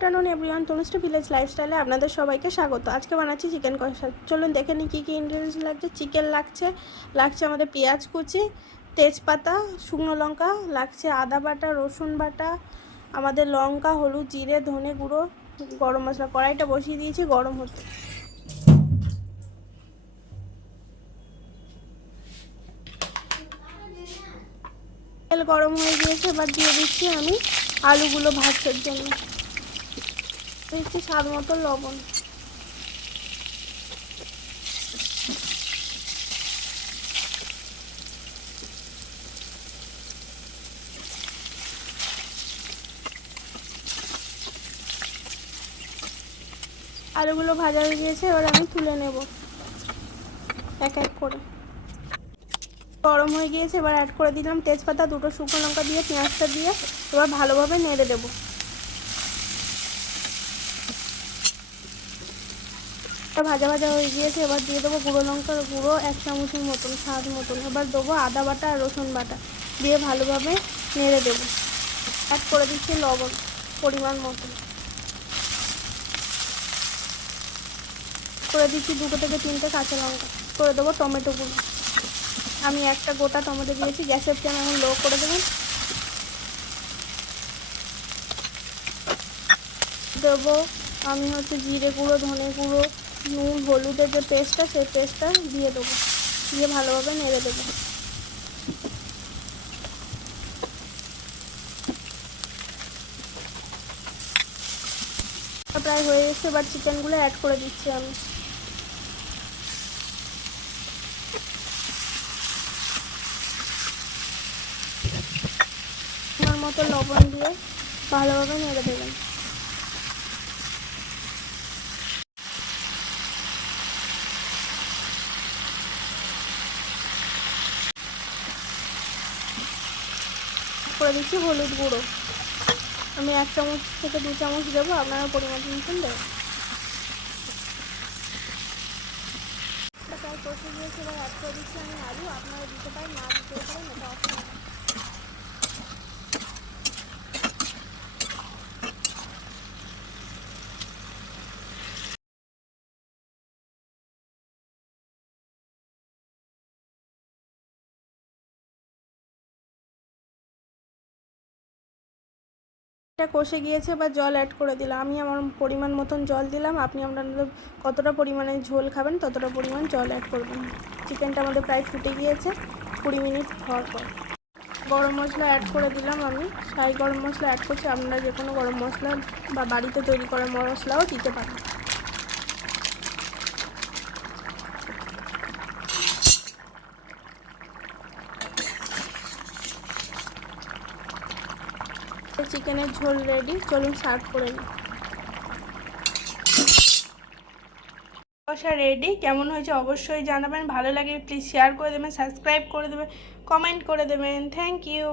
Afternoon everyone, Tanushree village লাইফস্টাইলে আপনাদের সবাইকে স্বাগত। আজকে বানাচ্ছি চিকেন কষা। চলুন দেখে নিই কী কী ইনগ্রিডিয়েন্টস লাগছে। চিকেন লাগছে আমাদের পেঁয়াজ কুচি, তেজপাতা, শুকনো লঙ্কা, লাগছে আদা বাটা, রসুন বাটা, আমাদের লঙ্কা, হলুদ, জিরে, ধনে গুঁড়ো, গরম মশলা। কড়াইটা বসিয়ে দিয়েছি গরম হতে। তেল গরম হয়ে গিয়েছে, এবার দিয়ে দিচ্ছি আমি আলুগুলো ভাজার জন্য। দিচ্ছি স্বাদ মতো লবণ। আলুগুলো ভাজা হয়ে গিয়েছে, এবার আমি তুলে নেব এক এক করে। গরম হয়ে গিয়েছে, এবার অ্যাড করে দিলাম তেজপাতা, দুটো শুকনো লঙ্কা দিয়ে পেঁয়াজটা দিয়ে এবার ভালোভাবে নেড়ে দেব। ভাজা ভাজা হয়ে গিয়েছে, এবার দিয়ে দেবো গুঁড়ো লঙ্কার গুঁড়ো 1 চামচের মতন, স্বাদ মতন। এবার দেবো আদা বাটা আর রসুন বাটা দিয়ে ভালোভাবে নেড়ে দেবো। অ্যাড করে দিচ্ছি লবণ পরিমাণ মতন। করে দিচ্ছি 2 থেকে 3টে কাঁচা লঙ্কা। করে দেবো টমেটোগুলো। আমি একটা গোটা টমেটো দিয়েছি। গ্যাসের ফ্লেম এখন লো করে দেবেন। দেবো আমি জিরে গুঁড়ো, ধনে গুঁড়ো, নুন, হলুদের যে পেস্টটা, সেই পেস্টটা দিয়ে দেবো। দিয়ে ভালোভাবে নেড়ে দেবো। প্রায় হয়ে এসে এবার চিকেনগুলো অ্যাড করে দিচ্ছি আমি। আমার মতো লবণ দিয়ে ভালোভাবে নেড়ে দেবেন। করে দিচ্ছি হলুদ গুঁড়ো। আমি 1 চামচ থেকে 2 চামচ দেবো, আপনারা পরিমাণ মতন দেবেন। প্রায় কষে দিয়েছি, এবার অ্যাড করে দিচ্ছি আমি আলু। আপনারা দিতে পারেন, না দিতেও পারেন, এটা অপশনাল। এটা কষে গিয়েছে, এবার জল অ্যাড করে দিলাম। আমি আমার পরিমাণ মতন জল দিলাম। আপনি আপনাদের কতটা পরিমাণে ঝোল খাবেন ততটা পরিমাণ জল অ্যাড করবেন। চিকেনটা আমাদের প্রায় ফুটে গিয়েছে 20 মিনিট হওয়ার পর। গরম মশলা অ্যাড করে দিলাম আমি। সাই গরম মশলা অ্যাড করছি। আপনারা যে কোনো গরম মশলা বা বাড়িতে তৈরি করা মশলাও দিতে পারেন। চিকেনের ঝোল রেডি, চলুন সার্ভ করে নিই। কষা রেডি। কেমন হয়েছে অবশ্যই জানাবেন। ভালো লাগে প্লিজ শেয়ার করে দেবেন, সাবস্ক্রাইব করে দেবেন, কমেন্ট করে দেবেন। Thank you.